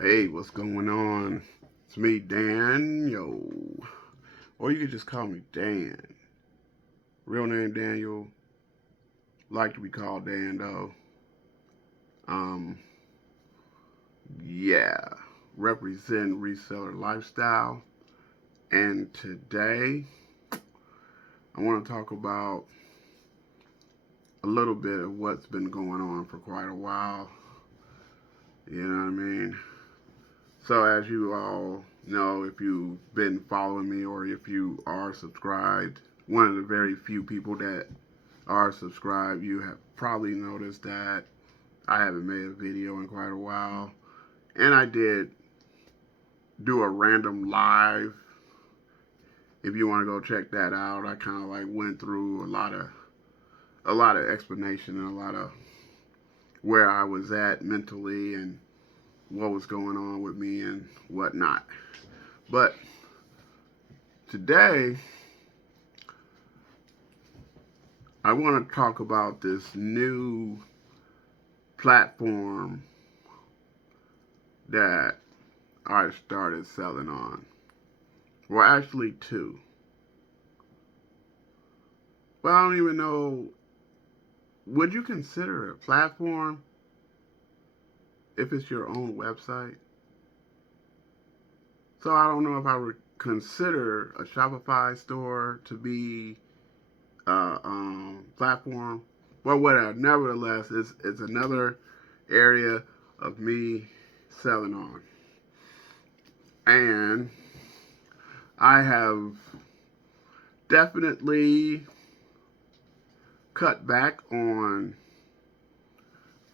Hey, what's going on? It's me, Daniel. Or you could just call me Dan. Real name Daniel. Like to be called Dan though. Um, yeah. Represent Reseller Lifestyle. And today I want to talk about a little bit of what's been going on for quite a while. You know what I mean? So as you all know, if you've been following me or if you are subscribed, one of the very few people that are subscribed, you have probably noticed that I haven't made a video in quite a while. And I did do a random live. If you want to go check that out, I kind of like went through a lot of explanation and a lot of where I was at mentally and what was going on with me and whatnot. But today, I want to talk about this new platform that I started selling on. Well, actually, two. Well, I don't even know. Would you consider it a platform if it's your own website? So I don't know if I would consider a Shopify store to be a platform. But whatever. Nevertheless, it's another area of me selling on. And I have definitely cut back on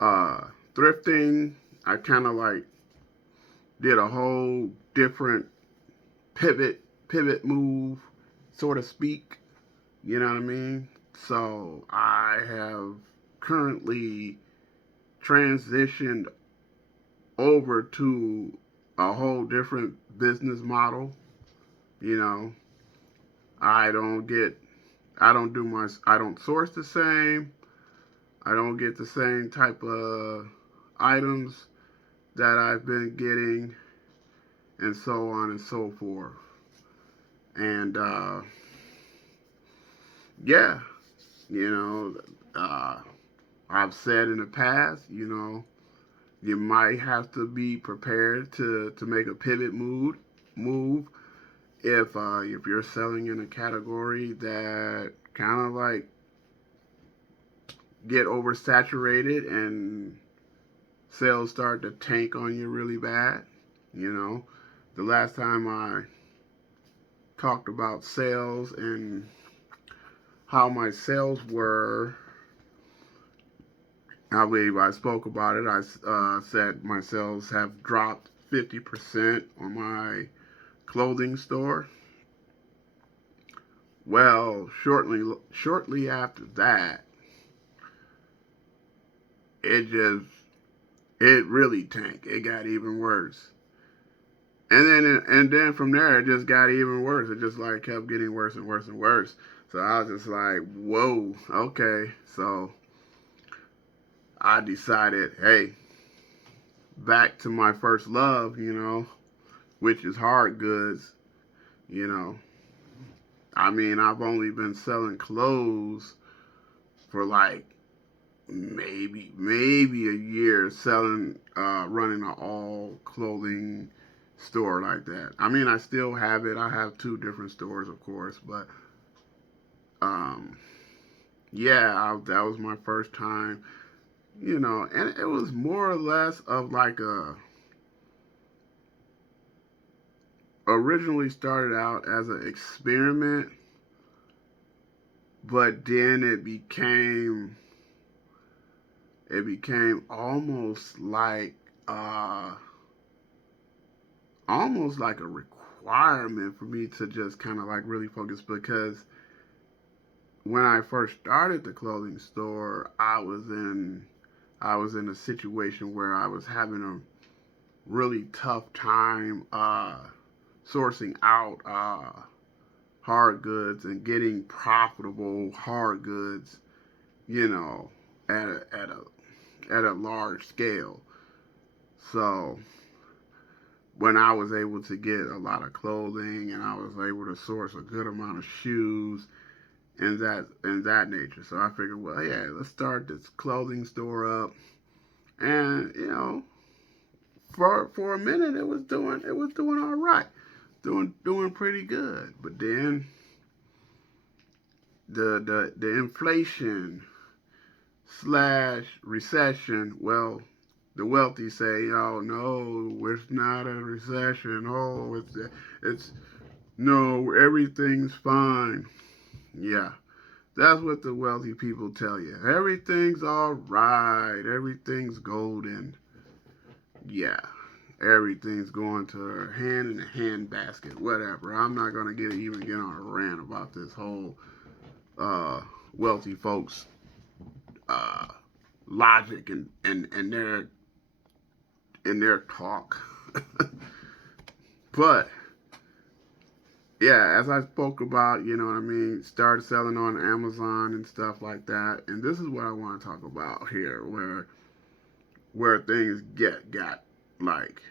thrifting. I kind of like did a whole different pivot move, so to speak. You know what I mean? So I have currently transitioned over to a whole different business model. You know, I don't get, I don't source the same. I don't get the same type of items that I've been getting, and so on and so forth. And yeah, you know, I've said in the past, you might have to be prepared to make a pivot move if you're selling in a category that kind of like get oversaturated and sales start to tank on you really bad. You know, the last time I talked about sales and how my sales were, I believe I spoke about it. I said my sales have dropped 50% on my clothing store. Well, shortly after that, it just it really tanked. It got even worse. And then from there it just got even worse. It just like kept getting worse and worse and worse. So I was just like, whoa, okay. So I decided, hey, back to my first love, which is hard goods, you know. I mean, I've only been selling clothes for like maybe a year selling running an all clothing store like that. I mean, I still have it. I have two different stores, of course, but um yeah, that was my first time, and it was more or less of like a originally started out as an experiment, but then it became uh almost like a requirement for me to just kind of like really focus, because when I first started the clothing store, I was in a situation where I was having a really tough time sourcing out hard goods and getting profitable hard goods, you know, at a large scale. So when I was able to get a lot of clothing and I was able to source a good amount of shoes and that nature. So I figured, well, yeah, let's start this clothing store up. And for a minute, it was doing all right, doing pretty good. But then the inflation slash recession. Well, the wealthy say, "Oh no, it's not a recession. Oh, it's no, everything's fine." Yeah, that's what the wealthy people tell you. Everything's all right. Everything's golden. Yeah, everything's going to her hand in a hand basket. Whatever. I'm not gonna even get on a rant about this whole uh, wealthy folks uh, logic and their talk. But yeah, as I spoke about, you know what I mean, started selling on Amazon and stuff like that. And this is what I want to talk about here, where things got like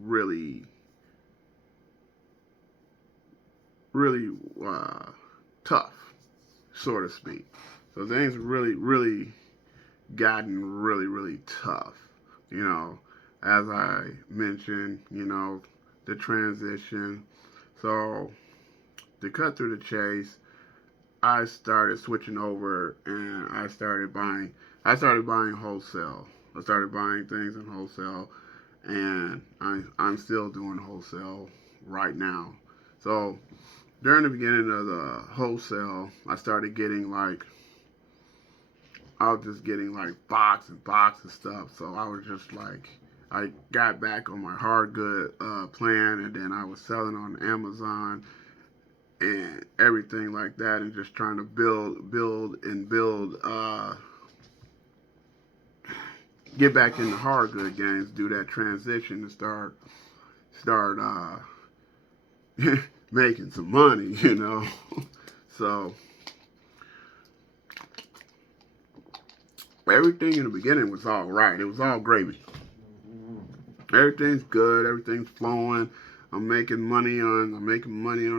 really really tough, so to speak. So things really gotten really tough. You know, as I mentioned, the transition. So to cut through the chase, I started switching over and I started buying wholesale. I started buying things in wholesale, and I'm still doing wholesale right now. So during the beginning of the wholesale, I was just getting like box and box of stuff. So I was just like, I got back on my hard good plan, and then I was selling on Amazon and everything like that, and just trying to build, get back in the hard good games, do that transition and start making some money. So everything in the beginning was all right. It was all gravy. Everything's good. Everything's flowing. I'm making money on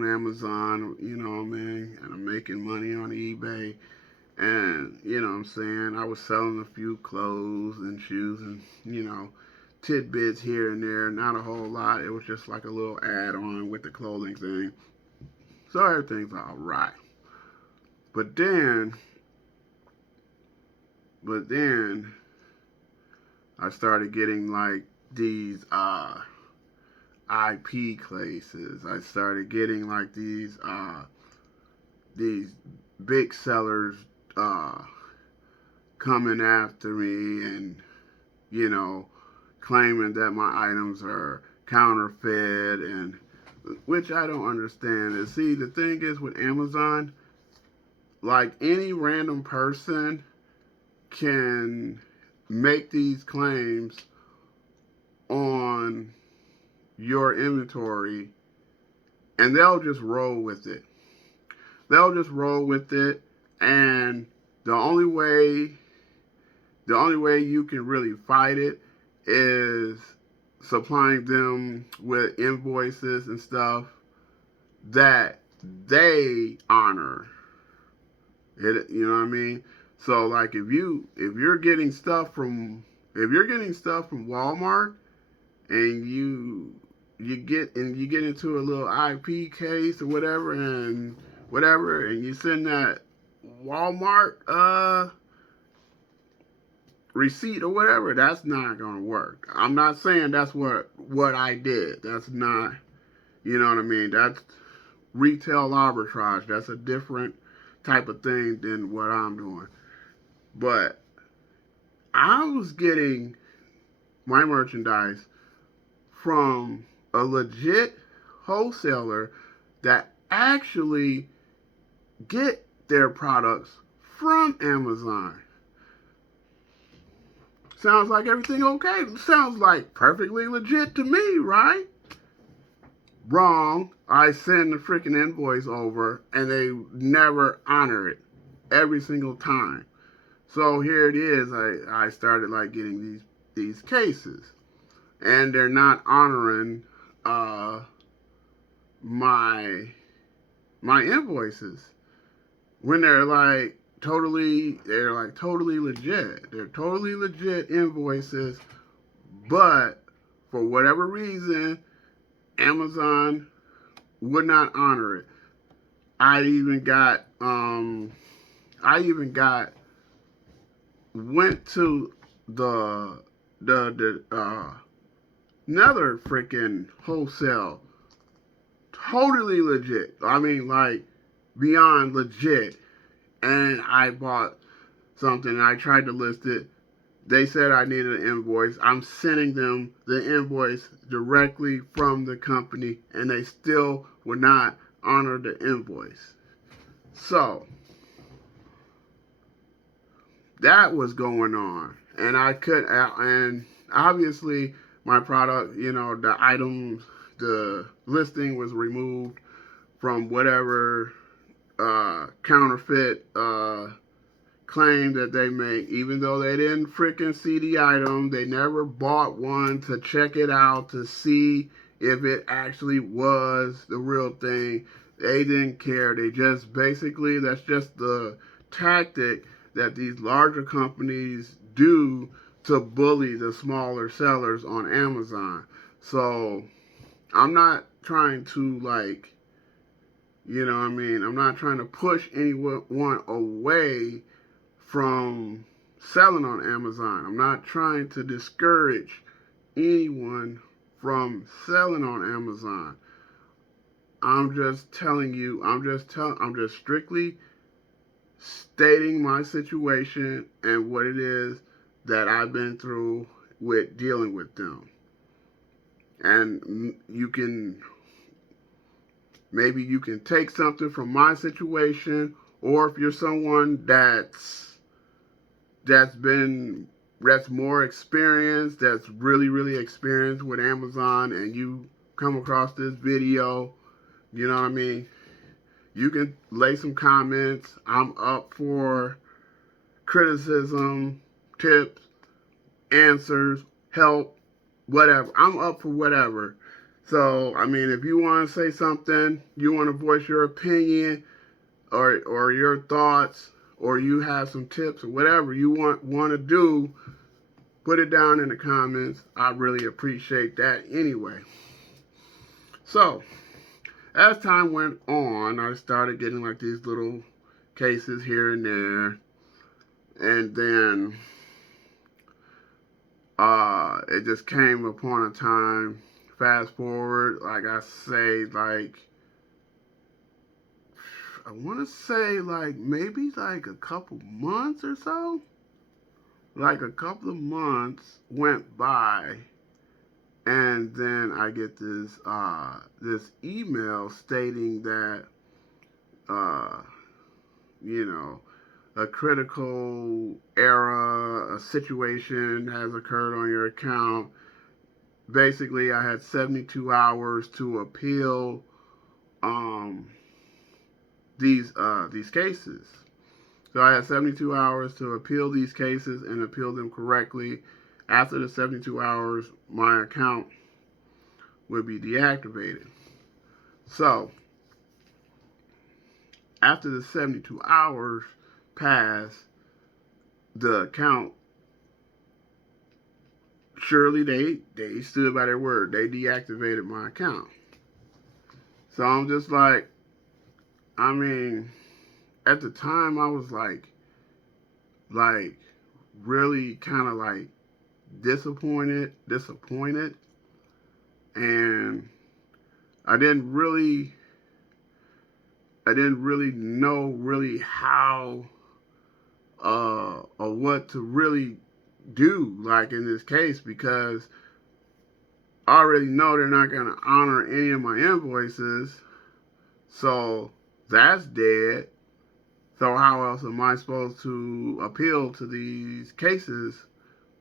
Amazon. And I'm making money on eBay. And what I'm saying, I was selling a few clothes and shoes and tidbits here and there. Not a whole lot. It was just like a little add-on with the clothing thing. So everything's all right. But then I started getting like these IP cases. I started getting like these big sellers coming after me and claiming that my items are counterfeit, and which I don't understand. And see, the thing is with Amazon, like any random person can make these claims on your inventory and they'll just roll with it. And the only way you can really fight it is supplying them with invoices and stuff that they honor. You know what I mean? So like if you're getting stuff from Walmart and you get into a little IP case or whatever and you send that Walmart receipt or whatever, that's not gonna work. I'm not saying that's what I did. That's not, you know what I mean? That's retail arbitrage. That's a different type of thing than what I'm doing. But I was getting my merchandise from a legit wholesaler that actually get their products from Amazon. Sounds like everything okay. Sounds like perfectly legit to me, right? Wrong. I send the freaking invoice over and they never honor it every single time. So here it is. I started like getting these cases, and they're not honoring my invoices when they're like totally legit. They're totally legit invoices, but for whatever reason, Amazon would not honor it. I even got went to the another freaking wholesale, totally legit. I mean, like beyond legit. And I bought something. And I tried to list it. They said I needed an invoice. I'm sending them the invoice directly from the company, and they still would not honor the invoice. So that was going on, and I could, and obviously my product, the items, the listing was removed from whatever counterfeit claim that they make, even though they didn't freaking see the item. They never bought one to check it out to see if it actually was the real thing. They didn't care. They just basically, that's just the tactic that these larger companies do to bully the smaller sellers on Amazon. So I'm not trying to I'm not trying to push anyone away from selling on Amazon. I'm not trying to discourage anyone from selling on Amazon. I'm just telling you, I'm just strictly stating my situation and what it is that I've been through with dealing with them. And maybe you can take something from my situation, or if you're someone that's more experienced, that's really experienced with Amazon, and you come across this video, you know what I mean? You can lay some comments. I'm up for criticism, tips, answers, help, whatever. I'm up for whatever. So, I mean, if you want to say something, you want to voice your opinion or your thoughts, or you have some tips or whatever you want to do, put it down in the comments. I really appreciate that anyway. So, as time went on, I started getting like these little cases here and there. And then it just came upon a time, fast forward, like I say, I want to say maybe a couple months or so. Like a couple of months went by, and then I get this email stating that a critical error, a situation has occurred on your account. Basically, I had 72 hours to appeal these cases. So I had 72 hours to appeal these cases and appeal them correctly. After the 72 hours, my account would be deactivated. So after the 72 hours passed, the account, surely they stood by their word. They deactivated my account. So I'm just like, I mean, at the time I was like really kind of disappointed, and I didn't really know really how or what to really do in this case, because I already know they're not going to honor any of my invoices, so that's dead. So how else am I supposed to appeal to these cases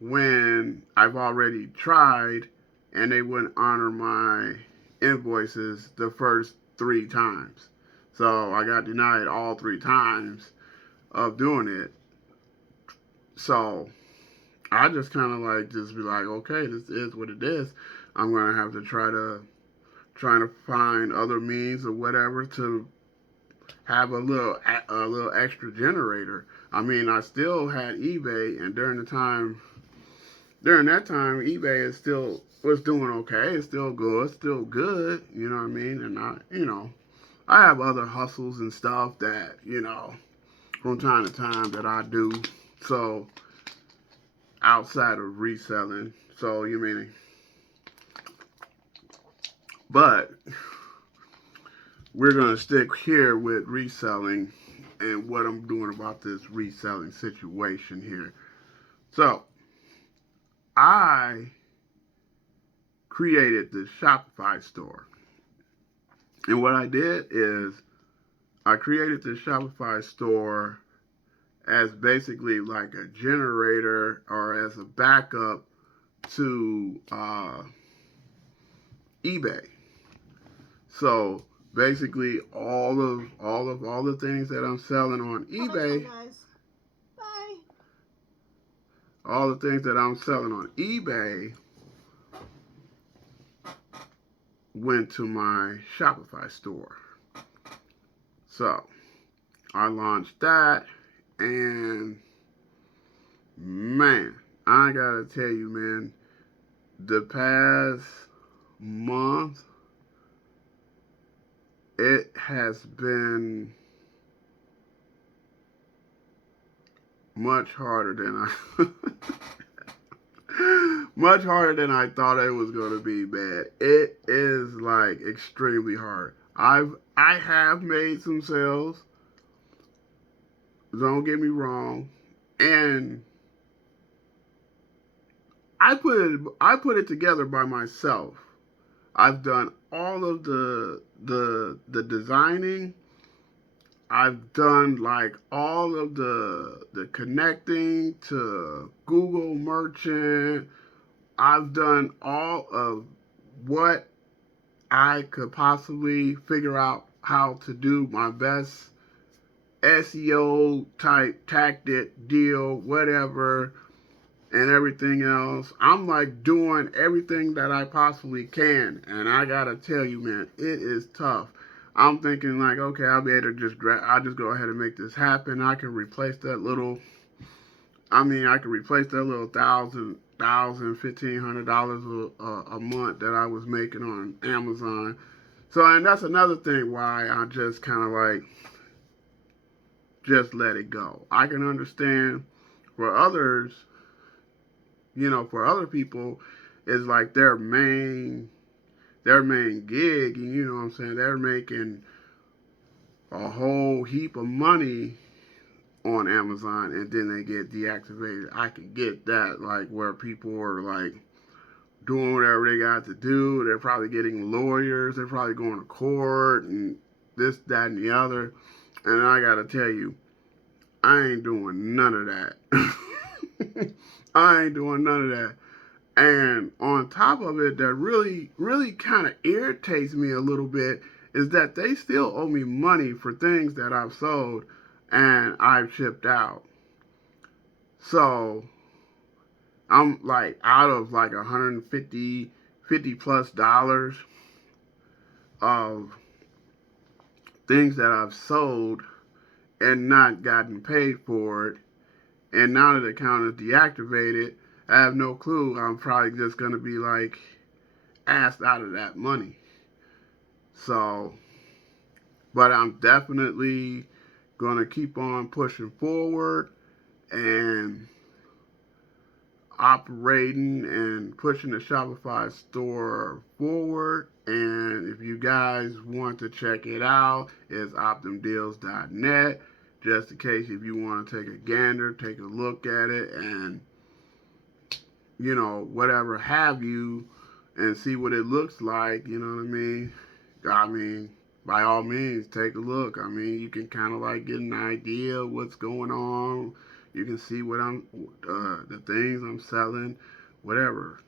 when I've already tried and they wouldn't honor my invoices the first 3 times? So I got denied all 3 times of doing it. So I just kind of just be like, okay, this is what it is. I'm going to have to try to trying to find other means or whatever to have a little extra generator. I mean, I still had eBay, and during that time, eBay was doing okay. It's still good. It's still good. You know what I mean? And I have other hustles and stuff that from time to time that I do. So outside of reselling. So but we're gonna stick here with reselling and what I'm doing about this reselling situation here. So I created the Shopify store. And what I did is I created the Shopify store as basically like a generator or as a backup to eBay. So basically all the things that I'm selling on eBay, all the things that I'm selling on eBay went to my Shopify store. So I launched that, and man, I gotta tell you, man, the past month, it has been much harder than much harder than I thought it was gonna be, man. It is like extremely hard. I have made some sales. Don't get me wrong, and I put it together by myself. I've done all of the designing. I've done like all of the connecting to Google Merchant. I've done all of what I could possibly figure out how to do my best SEO type tactic deal, whatever, and everything else. I'm like doing everything that I possibly can, and I gotta tell you, man, it is tough. I'm thinking like, okay, I'll be able to I'll just go ahead and make this happen. I can replace that little, I could replace that little $1,500 a month that I was making on Amazon. So, and that's another thing why I just kind of like just let it go. I can understand for others, for other people, it's like their main gig, and you know what I'm saying, they're making a whole heap of money on Amazon, and then they get deactivated. I can get that, like where people are like doing whatever they got to do. They're probably getting lawyers. They're probably going to court and this, that, and the other. And I gotta tell you, I ain't doing none of that. I ain't doing none of that. And on top of it, that really, really kind of irritates me a little bit is that they still owe me money for things that I've sold and I've shipped out. So I'm like out of like 150 plus dollars of things that I've sold and not gotten paid for it. And now that the account is deactivated, I have no clue. I'm probably just going to be like asked out of that money. So, but I'm definitely going to keep on pushing forward and operating and pushing the Shopify store forward. And if you guys want to check it out, it's optimdeals.net. Just in case if you want to take a gander, take a look at it, and whatever have you, and see what it looks like. You know what I mean? By all means, take a look. You can kind of like get an idea of what's going on. You can see what the things I'm selling, whatever.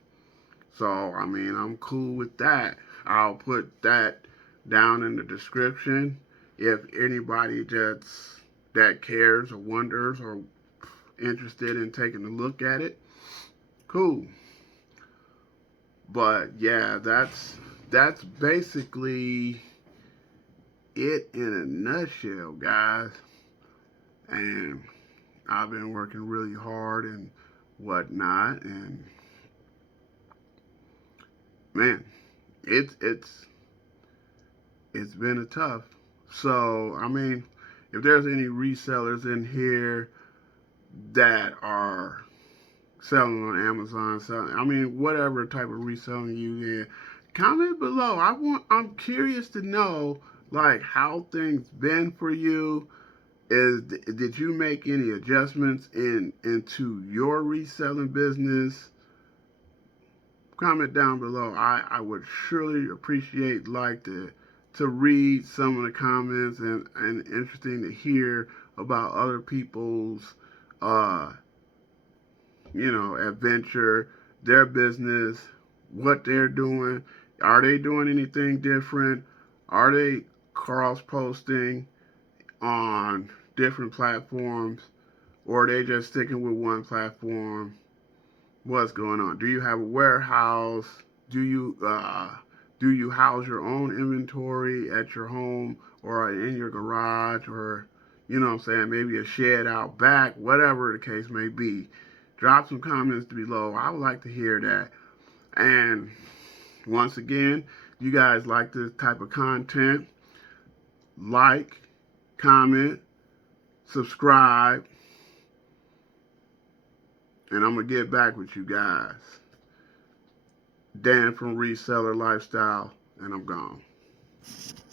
So, I'm cool with that. I'll put that down in the description if anybody that cares or wonders or interested in taking a look at it. Cool. But yeah, that's that's basically it in a nutshell, guys. And I've been working really hard and whatnot, and man, it's been a tough. So I mean, if there's any resellers in here that are selling on Amazon, selling, I mean, whatever type of reselling you in, comment below. I'm curious to know like how things been for you. Did you make any adjustments into your reselling business? Comment down below. I would surely appreciate like to read some of the comments, and interesting to hear about other people's uh adventure, their business, what they're doing. Are they doing anything different? Are they cross posting on different platforms, or are they just sticking with one platform? What's going on? Do you have a warehouse? Do you house your own inventory at your home or in your garage, or what I'm saying, maybe a shed out back, whatever the case may be? Drop some comments below. I would like to hear that. And once again, you guys like this type of content, like, comment, subscribe, and I'm going to get back with you guys. Dan from Reseller Lifestyle, and I'm gone.